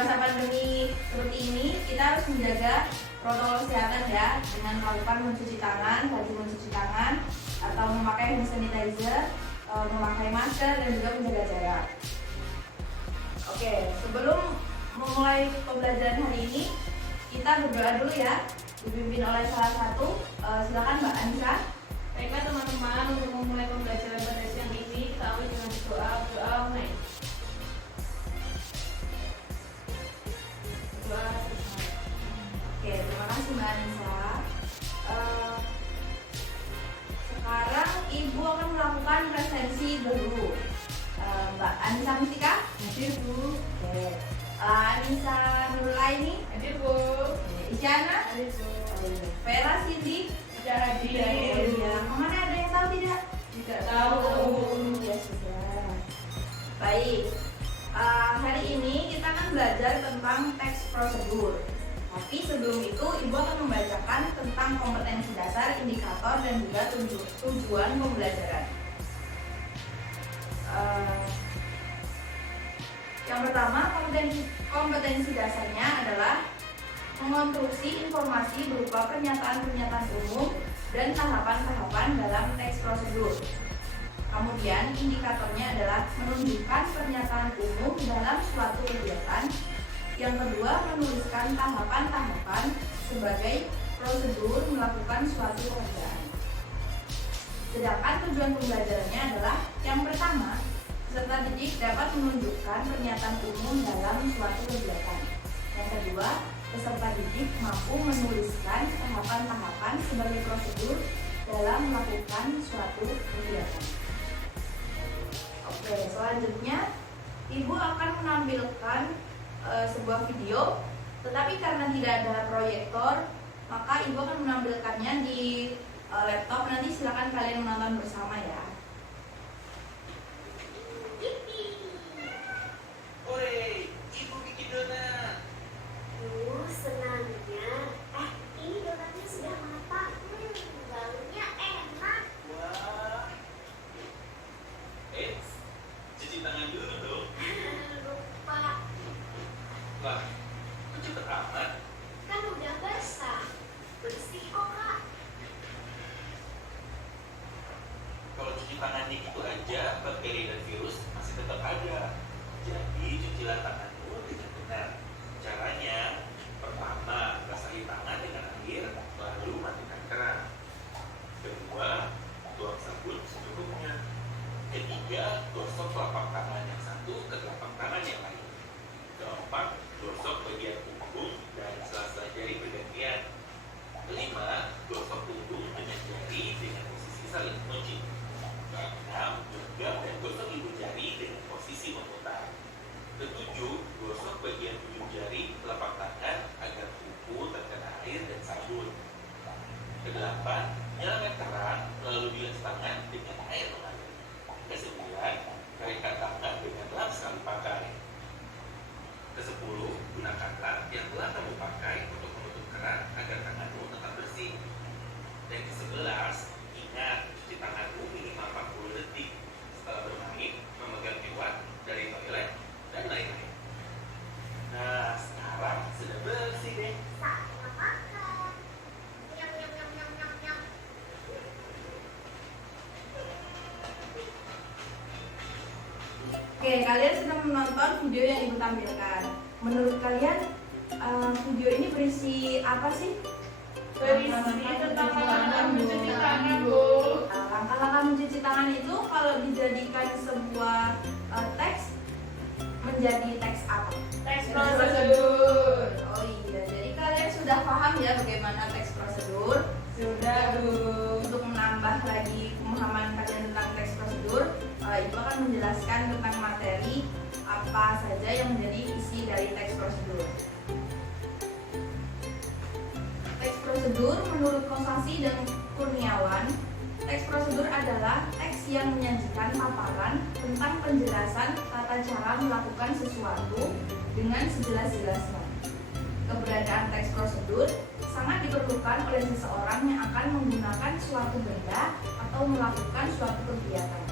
masa pandemi seperti ini, kita harus menjaga protokol kesehatan ya, dengan melakukan mencuci tangan, rajin mencuci tangan, atau memakai hand sanitizer, memakai masker, dan juga menjaga jarak. Oke, sebelum memulai pembelajaran hari ini, kita berdoa dulu ya, dipimpin oleh salah satu. Silakan Mbak Anissa. Baiklah teman-teman, untuk memulai pembelajaran pada siang ini, kita awali dengan doa mulai. Oke, terima kasih Mbak Anissa. Sekarang Ibu akan melakukan presensi dulu. Mbak Anissa Mustika? Hadir Bu. Oke. Anissa Nurulaini? Hadir Bu. Isyana? Hadir Bu. Vera Cindy? Sudah hadir. Iya. Kemana, ada yang tahu tidak? Tidak tahu. Ya sudah. Baik. Hari ini kita akan belajar tentang teks prosedur. Tapi sebelum itu Ibu akan membacakan tentang kompetensi dasar, indikator, dan juga tujuan pembelajaran. Yang pertama, kompetensi dasarnya adalah mengonstruksi informasi berupa pernyataan-pernyataan umum dan tahapan-tahapan dalam teks prosedur. Kemudian indikatornya adalah menunjukkan pernyataan umum dalam suatu kegiatan. Yang kedua, menuliskan tahapan-tahapan sebagai prosedur melakukan suatu pekerjaan. Sedangkan tujuan pembelajarannya adalah yang pertama, peserta didik dapat menunjukkan pernyataan umum dalam suatu kegiatan. Yang kedua, peserta didik mampu menuliskan tahapan-tahapan sebagai prosedur dalam melakukan suatu kegiatan. Oke, selanjutnya Ibu akan menampilkan sebuah video, tetapi karena tidak ada proyektor, maka Ibu akan menampilkannya di laptop. Nanti silakan kalian menonton bersama ya. Ore, Ibu bikin donat. Senangnya. Ini donatnya sudah matang. Baunya enak. Wah. Cuci tangan dulu dong. Lupa. Wah, kok cepet amat? Kan udah basah. Bersih kok, Kak. Kalau cuci tangannya gitu aja, bakteri dan virus masih tetap ada. Jadi cucilah tanganmu dengan benar. Caranya, pertama, basahi tangan dengan air, lalu matikan keran. Kedua, tuang sabun secukupnya. Ketiga, gosok telapak tangan yang satu ke telapak tangan yang lain. Keempat, gosok bagian punggung dan sela-sela jari bergantian. Kelima, gosok punggung dengan jari dengan posisi saling mengunci. Keenam, genggam dan gosok ibu jari dengan posisi memutar. Ketujuh, gosok bagian ujung jari telapak tangan agar kuku terkena air dan sabun. Kedelapan, nyalakan keran lalu bilas tangan dengan air mengalir. Kesembilan, keringkan tangan dengan lap sekali pakai. Kesepuluh, gunakan lap yang telah kamu pakai untuk menutup keran agar tanganmu tetap bersih. Dan ke-11, ingat cuci tanganmu minimal 40 detik setelah bermain, memegang hewan dari toilet, dan lain-lain. Nah, sekarang sudah bersih deh. Saatnya makan. Nyam, nyam, nyam, nyam, nyam, nyam. Oke, kalian sudah menonton video yang Ibu tampilkan. Menurut kalian video ini berisi apa sih? Berisi tentang langkah mencuci tangan Bu. Langkah-langkah mencuci tangan itu kalau dijadikan sebuah teks menjadi teks apa? Teks prosedur. Oh iya, jadi kalian sudah paham ya bagaimana teks prosedur. Sudah Bu. Untuk menambah lagi pemahaman kalian tentang teks prosedur, Ibu akan menjelaskan tentang materi apa saja yang menjadi isi dari teks prosedur. Teks prosedur menurut Kosasi dan Kurniawan, teks prosedur adalah teks yang menyajikan paparan tentang penjelasan tata cara melakukan sesuatu dengan sejelas-jelasnya. Keberadaan teks prosedur sangat diperlukan oleh seseorang yang akan menggunakan suatu benda atau melakukan suatu kegiatan.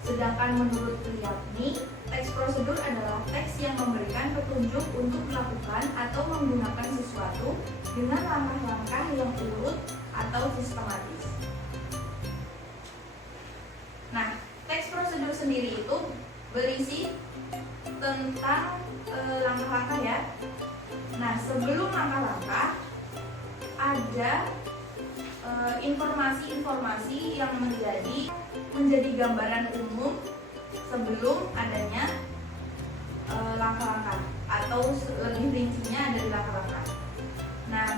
Sedangkan menurut Priyatni, teks prosedur adalah teks yang memberikan petunjuk untuk melakukan atau menggunakan sesuatu dengan langkah-langkah yang urut atau sistematis. Nah, teks prosedur sendiri itu berisi tentang langkah-langkah ya. Nah, sebelum langkah-langkah ada informasi-informasi yang menjadi gambaran umum sebelum adanya langkah-langkah atau lebih rincinya ada di langkah-langkah. Nah,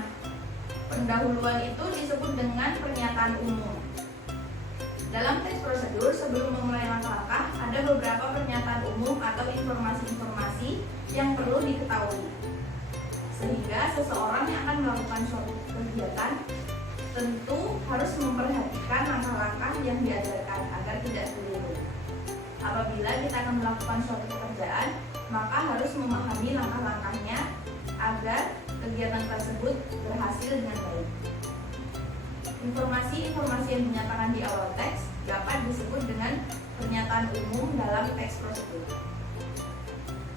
pendahuluan itu disebut dengan pernyataan umum. Dalam teks prosedur sebelum memulai langkah-langkah ada beberapa pernyataan umum atau informasi-informasi yang perlu diketahui. Sehingga seseorang yang akan melakukan suatu kegiatan tentu harus memperhatikan langkah-langkah yang diajarkan agar tidak keliru. Apabila kita akan melakukan suatu pekerjaan, maka harus memahami langkah-langkahnya agar kegiatan tersebut berhasil dengan baik. Informasi-informasi yang dinyatakan di awal teks dapat disebut dengan pernyataan umum dalam teks prosedur.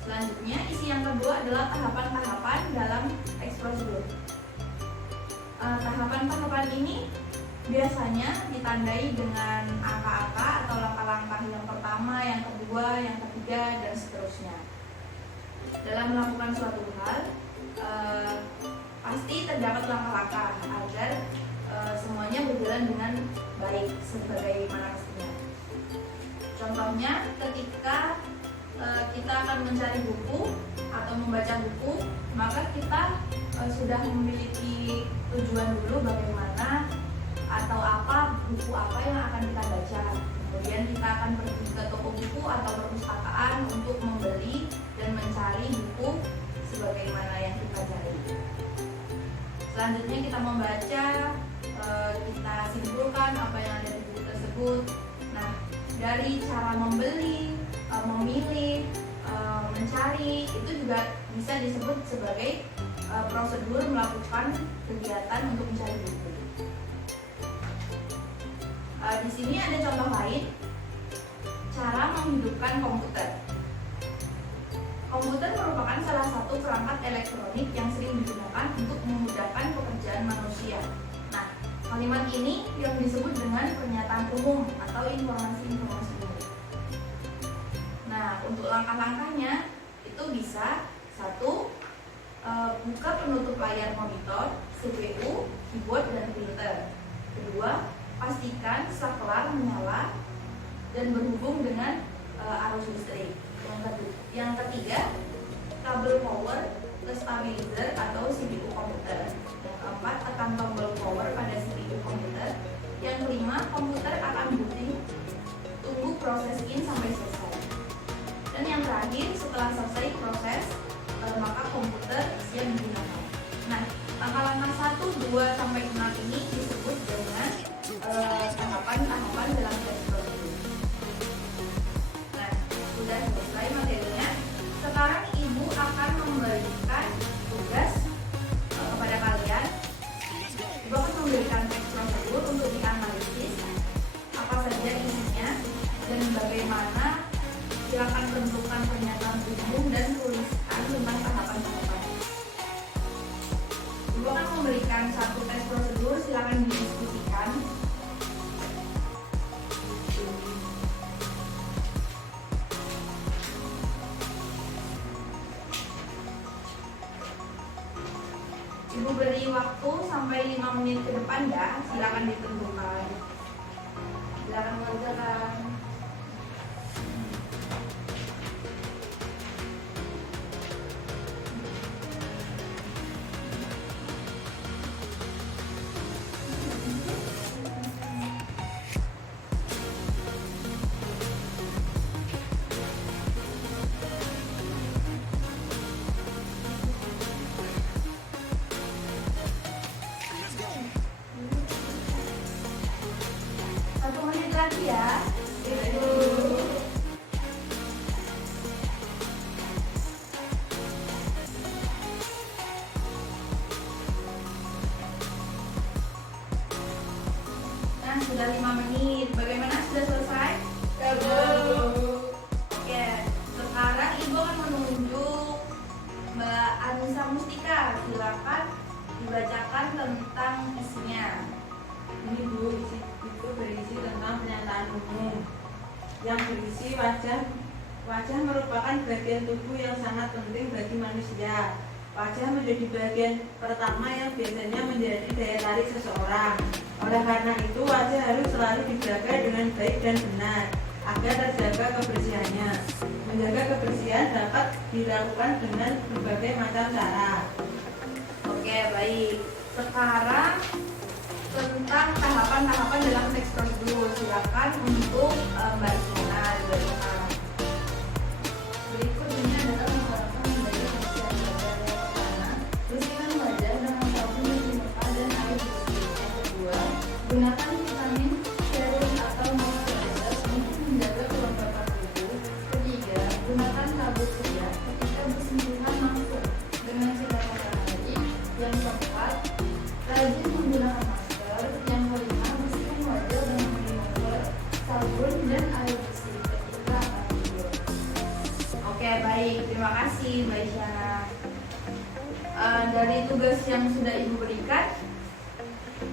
Selanjutnya, isi yang kedua adalah tahapan-tahapan dalam teks prosedur. Tahapan-tahapan ini biasanya ditandai dengan angka-angka atau langkah-langkah yang pertama, yang kedua, yang ketiga, dan seterusnya. Dalam melakukan suatu hal, pasti terdapat langkah-langkah agar semuanya berjalan dengan baik sebagaimana mestinya. Contohnya, ketika kita akan mencari buku atau membaca buku, maka kita sudah memiliki tujuan dulu bagaimana atau apa buku apa yang akan kita baca. Kemudian kita akan pergi ke toko buku atau perpustakaan untuk membeli dan mencari buku sebagaimana yang kita cari. Selanjutnya kita membaca, kita simpulkan apa yang ada di buku tersebut. Nah, dari cara membeli, memilih, mencari itu juga bisa disebut sebagai prosedur melakukan kegiatan untuk mencari buku. Di sini ada contoh lain, cara menghidupkan komputer. Komputer merupakan salah satu perangkat elektronik yang sering digunakan untuk memudahkan pekerjaan manusia. Nah, kalimat ini yang disebut dengan pernyataan umum atau informasi-informasi umum. Nah, untuk langkah-langkahnya itu bisa: 1. Buka penutup layar monitor, CPU, keyboard, dan printer. 2. Pastikan saklar menyala dan berhubung dengan arus listrik. Yang ketiga, kabel power ke stabilizer atau CPU komputer. Yang keempat, tekan tombol power pada CPU komputer. Yang kelima, komputer akan booting. Tunggu proses in sampai selesai. Dan yang terakhir, setelah selesai proses, maka komputer siap digunakan. Nah, langkah-langkah 1, 2, sampai 6 ini disebut dengan tahapan-tahapan dalam teks prosedur. Nah, sudah selesai materinya. Sekarang Ibu akan memberikan tugas kepada kalian. Ibu akan memberikan teks prosedur untuk dianalisis apa saja isinya dan bagaimana. Silakan tentukan pernyataan umum dan tuliskan tentang tahapan-tahapan. Ibu akan memberikan satu teks prosedur, silakan didiskusikan. Ibu beri waktu sampai 5 menit ke depan ya, silakan ditentukan. Silakan mengerjakan. Lagi ya. Nah, sudah 5 menit. Bagaimana, sudah selesai? Oke, sekarang yang berisi wajah. Wajah merupakan bagian tubuh yang sangat penting bagi manusia. Wajah menjadi bagian pertama yang biasanya menjadi daya tarik seseorang. Oleh karena itu, wajah harus selalu dijaga dengan baik dan benar agar terjaga kebersihannya. Menjaga kebersihan dapat dilakukan dengan berbagai macam cara. Oke, baik. Sekarang tentang tahapan-tahapan dalam seks prosedur. Silakan untuk Mbak Sina dibacakan. Berikut ini adalah beberapa menjadi kebersihan wajah. Yang pertama, bersihkan wajah dengan sabun cuci muka dan air bersih. Yang kedua, gunakan vitamin, serum atau moisturizer untuk menjaga kelembapan tubuh. Ketiga, gunakan sabun surya ketika bersentuhan langsung dengan sinar matahari. Yang keempat, rajin menggunakan masker. Yang kelima, bersihkan wajah dengan remover, sabun dan air bersih ketika akan tidur. Oke, baik. Terima kasih, Mbak Isyana. Dari tugas yang sudah Ibu berikan,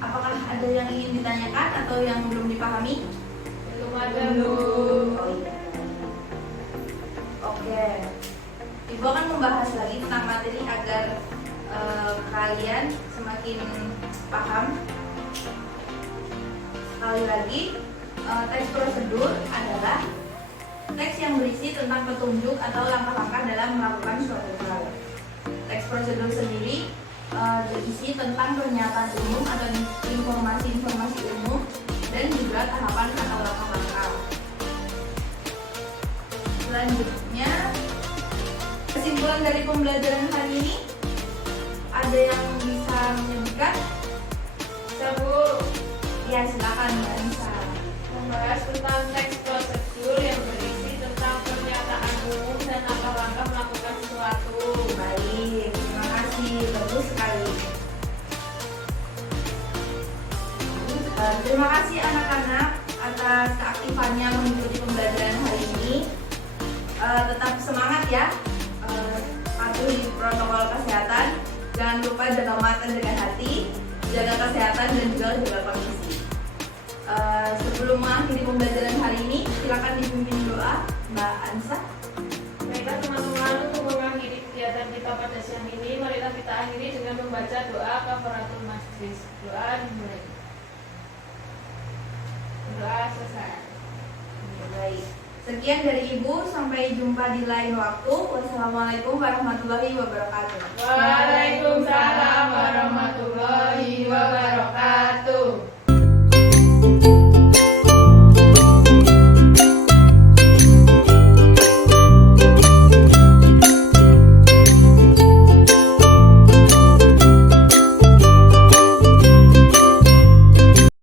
apakah ada yang ingin ditanyakan atau yang belum dipahami? Belum ada, Bu. Oh iya. Oke. Ibu akan membahas lagi tentang materi agar kalian semakin paham. Sekali lagi, teks prosedur adalah teks yang berisi tentang petunjuk atau langkah-langkah dalam melakukan suatu hal. Teks prosedur sendiri berisi tentang pernyataan umum atau informasi-informasi umum dan juga tahapan atau langkah-langkah. Selanjutnya, kesimpulan dari pembelajaran hari ini, ada yang bisa menyebutkan? Bisa, Bu. Ya, silakan Mbak Nisa. Membahas tentang teks prosedur yang berisi tentang pernyataan umum dan langkah-langkah melakukan sesuatu. Baik, terima kasih, bagus sekali. Terima kasih anak-anak atas keaktifannya mengikuti pembelajaran hari ini. Tetap semangat ya, patuhi protokol kesehatan. Jangan lupa jaga mata, jaga hati, jaga kesehatan dan juga jaga kondisi. Sebelum mengakhiri pembelajaran hari ini, silakan dipimpin doa Mbak Ansa. Baiklah teman-teman, untuk mengakhiri kegiatan kita pada siang ini, marilah kita akhiri dengan membaca doa kafaratul majlis. Doa dimulai. Doa selesai. Baik. Sekian dari Ibu, sampai jumpa di lain waktu. Wassalamualaikum warahmatullahi wabarakatuh. Waalaikumsalam warahmatullahi wabarakatuh.